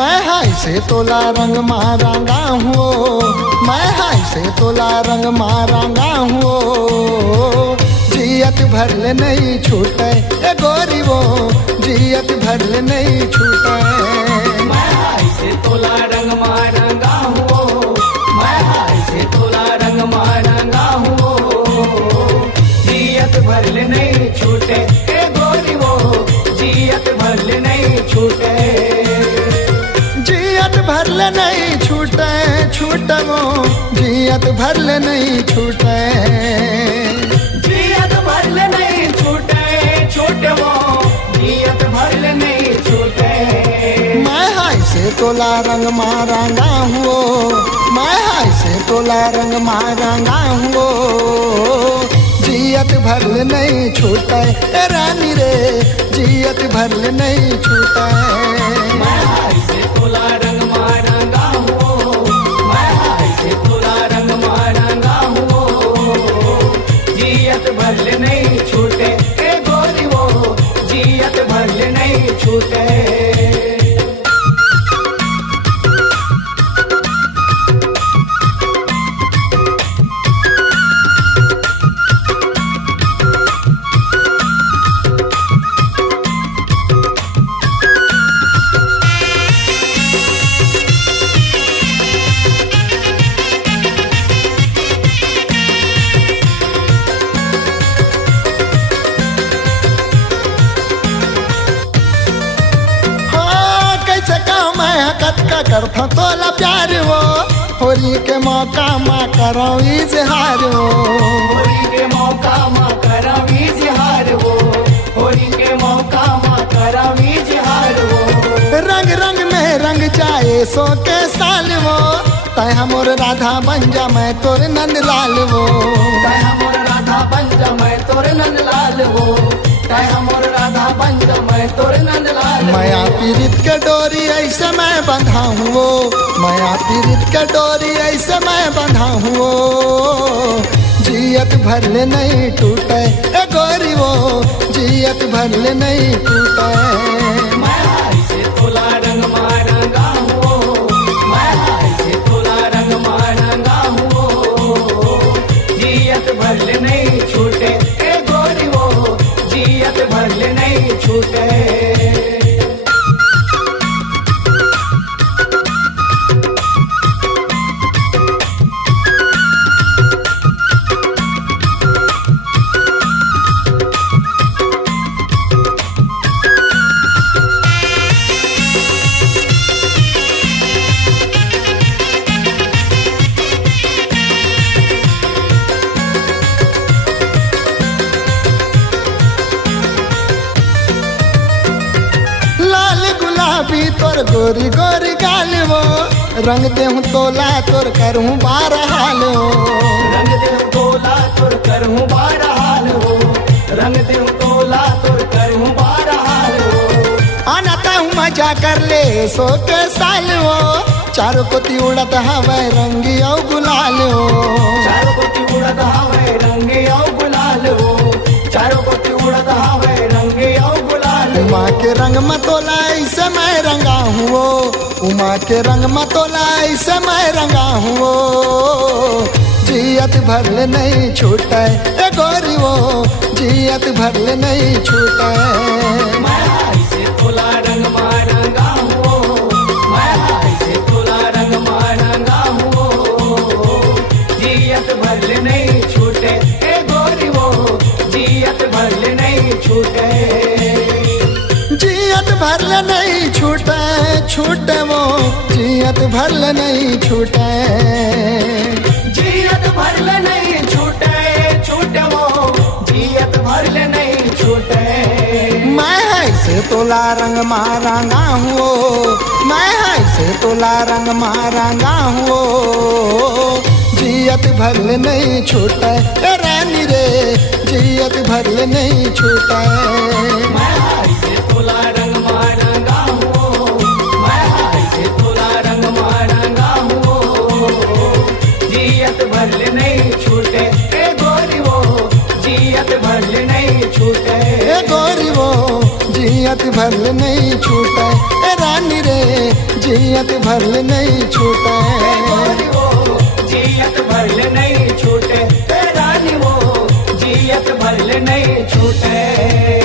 मैं हाय से तोला रंग मारांगा हूँ, मैं हाय से तोला रंग मारांगा हूँ। जियत भरले नहीं छूटे ए गोरी वो, जियत भरले नहीं छूटे। मैं हाय से तोला रंग मारांगा हूँ, मैं हाय से तोला रंग मारांगा हूँ। जियत भरले नहीं छूटे ए गोरी वो, जियत भरले नहीं छूटे। जियत भरले नहीं छूटे छूटे वो, जियत भरले नहीं छूटे। जियत भरले नहीं छूटे छूटे वो, जियत भरले नहीं छूटे। मैं हाय से तोला रंग मारांगा हूँ, मैं हाय से तोला रंग मारांगा हूँ। जियत भरले नहीं छूटे ए रानी रे, जियत भरले नहीं छूटे। मैं हाय से तोला रंग मारांगा हूँ, मैं हाय से तोला रंग मारांगा हूँ। जियत भरले नहीं छूटे ए गोरी वो, जियत भरले नहीं छूटे। का करता तोला प्यार वो, होली के मौका माँ करो इजहार वो। होली के मौका माँ करो इजहार वो, होली के मौका माँ करो इजहार वो। रंग रंग में रंग जाए सो के साल वो, तय हमोर राधा बन जा मैं तोर नंदलाल वो। तय हमोर राधा बन जा मैं तोर नंदलाल वो, तय हमोर राधा बन जा मैं तोर नंदलाल। माया पीरित के डोरी ऐसे मैं बंधा हूँ, माया पीरित के डोरी ऐसे मैं बंधा हूँ। जियत भरले नहीं टूटे ए गोरी वो, जियत भरले नहीं टूटे। मैं हाय से तोला रंग मारांगा हूँ, मैं हाय से तोला रंग मारांगा हूँ। जियत भरले नहीं छूटे ए गोरी वो, जियत भरले नहीं छूटे। तोर गोरी गोरी गाल वो, रंग दे हूँ तोला तोर करूँ बारह हाल वो। रंग दे तोला तोर करूँ बारह हाल हो, रंग दे तोला तोर करूँ बारह हाल हो। आनाता हूँ मजा कर ले सो के साल वो, चारों कोती उड़त हवे रंगी और गुलाल हो। चारों कोती उड़त हवे रंगी और गुलाल हो, चारों कोती उड़त हवे रंगी और गुलाल। उमा के रंग मतोला ऐसे मैं रंगा हूँ, उमा के रंग मतोला ऐसे मैं रंगा हूँ। जियत भरले नहीं छूटे ए गोरी वो, जियत भरले नहीं छूटे। मैं हाय से तोला रंग मारांगा हूँ, मैं हाय से तोला रंग मारांगा हूँ। जियत भरले नहीं छूटे ए गोरी वो, जियत भरले नहीं छूटे। जियत भरले नहीं छूटे छूटे वो, जियत भरले नहीं छूटे। जियत भरले नहीं छूटे छूटे वो, जियत भरले नहीं छूटे। मैं हाय से तोला रंग मारांगा हूँ, मैं हाय से तोला रंग मारांगा हूँ। जियत भरले नहीं छूटे ए रानी रे, जियत भरले नहीं छूटे। मैं हाय से तोला रंग मारांगा हूँ, मैं हाय से तोला रंग मारांगा हूँ। जियत भरले नहीं छूटे ए गोरी वो, जियत भरले नहीं छूटे। ए गोरी वो, जियत भरले नहीं छूटे ए रानी रे, जियत भरल नहीं छूटे। गोरी वो जियत भरल नहीं छूटे, रानी वो जियत भरल नहीं छूटे।